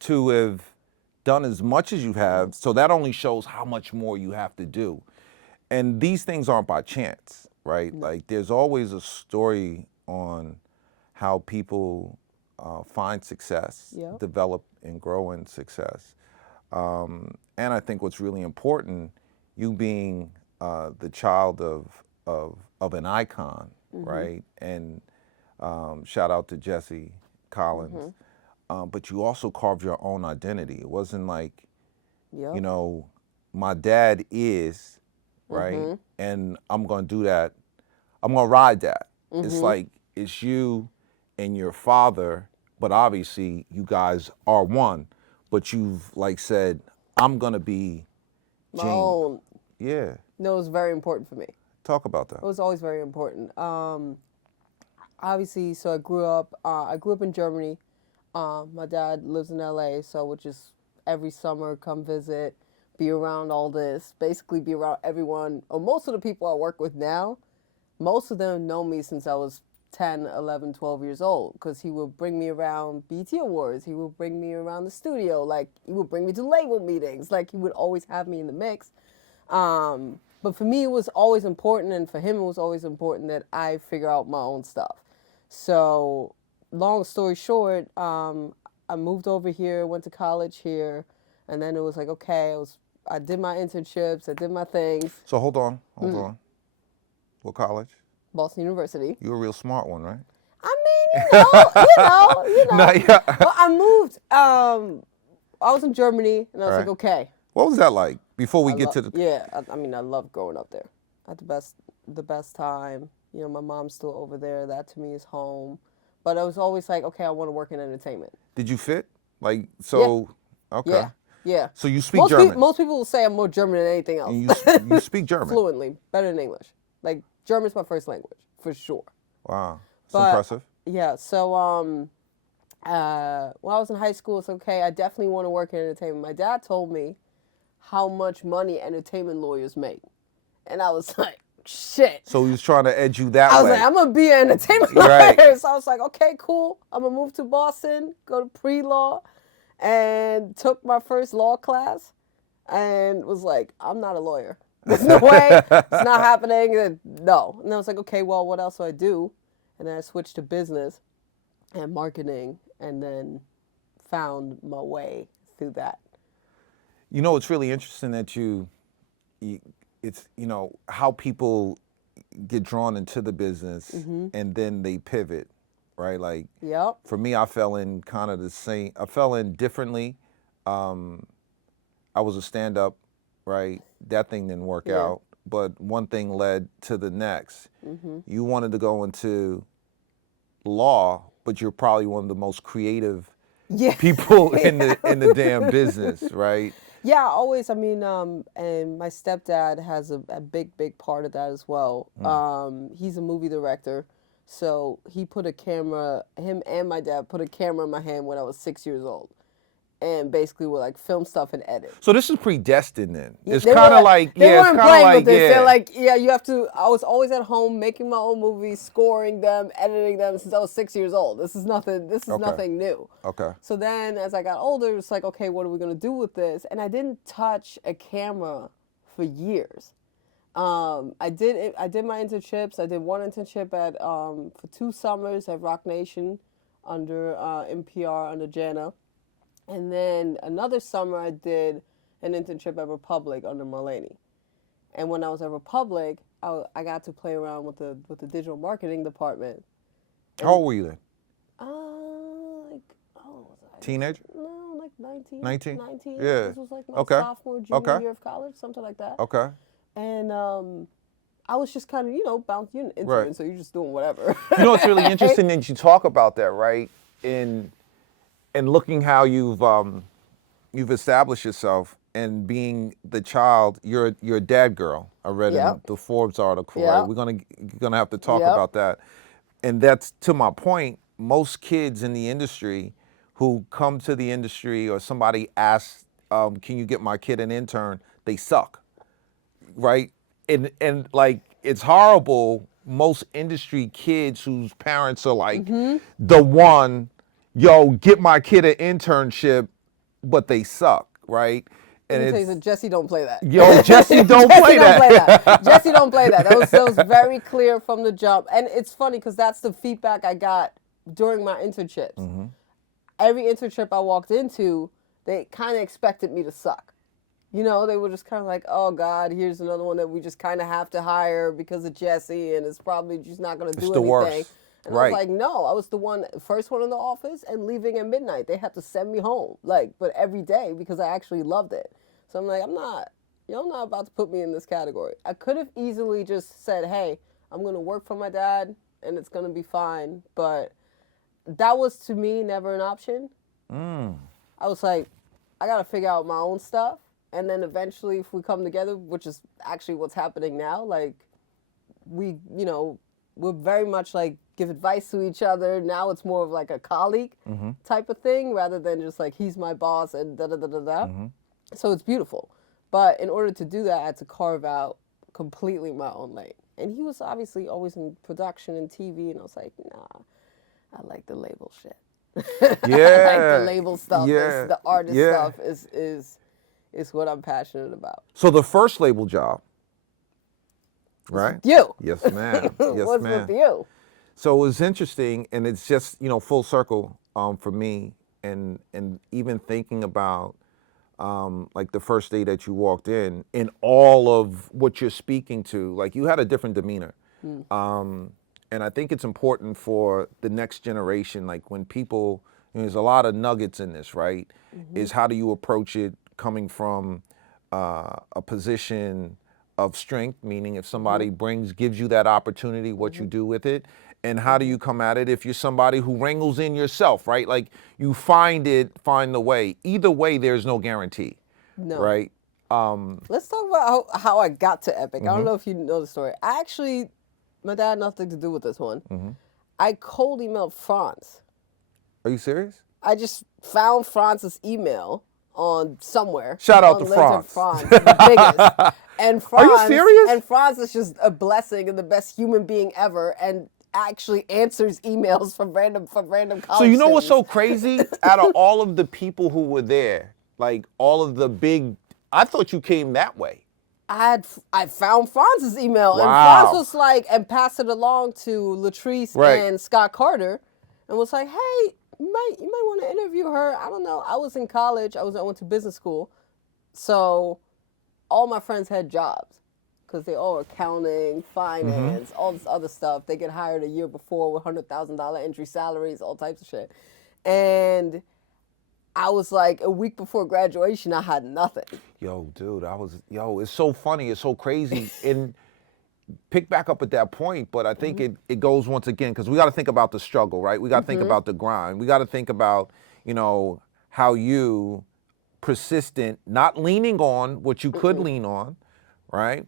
to have done as much as you have. So that only shows how much more you have to do. And these things aren't by chance, right? Like there's always a story on how people find success, Yep. develop and grow in success. And I think what's really important, you being the child of an icon, right? And shout out to Jesse Collins. But you also carved your own identity. It wasn't like, Yep. you know, my dad is, right? And I'm going to do that. I'm going to ride that. It's like, it's you and your father, but obviously you guys are one. But you've like said, I'm going to be My Gene. own. Yeah. No, it was very important for me. Talk about It that. was always very important. Obviously, so I grew up. I grew up in Germany. My dad lives in LA, so I would just every summer come visit, be around all this, basically be around everyone, or most of the people I work with now. Most of them know me since I was 10, 11, 12 years old, because he would bring me around BT Awards. He would bring me around the studio. Like, he would bring me to label meetings. Like, he would always have me in the mix. But for me, it was always important, and for him, it was always important that I figure out my own stuff. So, long story short, I moved over here, went to college here, and then it was like, okay, I did my internships, I did my things. So hold on. What college? Boston University. You're a real smart one, right? I mean, you know. No, yeah. Well, I moved. I was in Germany, and I was Right. like, okay. What was that like before we get to the? Yeah, I mean, I love growing up there. I had the best time. You know, my mom's still over there. That to me is home. But I was always like, okay, I want to work in entertainment. Did you fit? Like so? Okay. Yeah, yeah. So you speak German. Most people will say I'm more German than anything else. And you speak German. Fluently, better than English. Like, German's my first language, for sure. Wow, it's But, impressive. Yeah, so when I was in high school, it's okay, I definitely want to work in entertainment. My dad told me how much money entertainment lawyers make. And I was like, shit. So he was trying to edge you that I was way. like, I'm going to be an entertainment lawyer. Right. So I was like, okay, cool. I'm going to move to Boston, go to pre-law, and took my first law class and was like, I'm not a lawyer. There's no way. It's not happening. No. And I was like, okay, well, what else do I do? And then I switched to business and marketing, and then found my way through that. You know, it's really interesting that it's, you know, how people get drawn into the business and then they pivot, right? Like, Yep. for me, I fell in kind of the same, I fell in differently. I was a stand-up, right? That thing didn't work out, but one thing led to the next. You wanted to go into law, but you're probably one of the most creative people in the damn business, right? Yeah, always. I mean, and my stepdad has a big part of that as well. He's a movie director, so he put a camera. Him and my dad put a camera in my hand when I was 6 years old, and basically would like film stuff and edit. So this is predestined then. It's They kind were of like, they yeah, it's weren't kind of playing like, with this. yeah. They're like, yeah, you have to. I was always at home making my own movies, scoring them, editing them since I was 6 years old. This is nothing. This is nothing new. Okay. So then, as I got older, it's like, okay, what are we gonna do with this? And I didn't touch a camera for years. I did my internships. I did one internship at for 2 summers at Rock Nation under NPR under Jana. And then another summer I did an internship at Republic under Marlene. And when I was at Republic, I got to play around with the digital marketing department. How old were you then? Like, oh, was I? Teenager? No, like 19. 19? 19. Yeah. This was like my sophomore, junior year of college, something like that. Okay. And I was just kind of, you're an intern, Right. so you're just doing whatever. You know, it's really interesting that you talk about that, right? In looking how you've established yourself and being the child, you're a dad girl. I read in the Forbes article, right? We're gonna have to talk about that. And that's to my point, most kids in the industry who come to the industry or somebody asks, can you get my kid an intern? They suck, right? And like, it's horrible. Most industry kids whose parents are like the one, yo, get my kid an internship, but they suck, right? Let And me tell you it's something, Jesse don't play that. yo, Jesse don't Jesse play don't play that. that. Jesse don't play that. That was very clear from the jump. And it's funny because that's the feedback I got during my internships. Every internship I walked into, they kind of expected me to suck. You know, they were just kind of like, oh, God, here's another one that we just kind of have to hire because of Jesse, and it's probably just not going to do It's the anything. worst. And I was Right. like, no, I was the first one in the office and leaving at midnight. They had to send me home, but every day because I actually loved it. So I'm like, y'all not about to put me in this category. I could have easily just said, hey, I'm going to work for my dad, and it's going to be fine. But that was, to me, never an option. I was like, I got to figure out my own stuff. And then eventually, if we come together, which is actually what's happening now, like we're very much like give advice to each other. Now it's more of like a colleague type of thing rather than just like he's my boss and da da da da da. So it's beautiful. But in order to do that, I had to carve out completely my own lane. And he was obviously always in production and TV, and I was like, nah, I like the label shit. I like the label stuff. Yeah. The artist Yeah. stuff is what I'm passionate about. So the first label job, right? You. Yes, ma'am. Yes, What's ma'am. with you? So it was interesting, and it's just full circle for me, and even thinking about like the first day that you walked in, all of what you're speaking to, like you had a different demeanor, and I think it's important for the next generation, like when people, there's a lot of nuggets in this, right? Is how do you approach it coming from a position of strength, meaning if somebody gives you that opportunity, what you do with it, and how do you come at it if you're somebody who wrangles in yourself, right? Like you find the way. Either way, there's no guarantee, No. right? Let's talk about how I got to Epic. I don't know if you know the story. My dad had nothing to do with this one. I cold emailed Franz. Are you serious? I just found Franz's email on somewhere. Shout out on to LinkedIn. Franz. The biggest. And Franz, Are you serious? And Franz is just a blessing and the best human being ever, and actually answers emails from random college So you know what's so students. crazy? Out of all of the people who were there, like all of the big, I thought you came that way. I found Franz's email, and Wow. Franz was like, and passed it along to Latrice Right. and Scott Carter, and was like, hey, you might want to interview her. I don't know. I was in college. I went to business school, so all my friends had jobs because they all accounting, finance, all this other stuff. They get hired a year before with $100,000 entry salaries, all types of shit, and I was like, a week before graduation, I had nothing. Yo, dude, it's so funny, it's so crazy. And pick back up at that point, but I think it goes once again, because we got to think about the struggle, right? We got to think about the grind. We got to think about, how you persistent, not leaning on what you could lean on, right?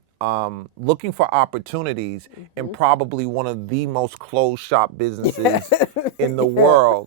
Looking for opportunities in probably one of the most closed shop businesses in the world.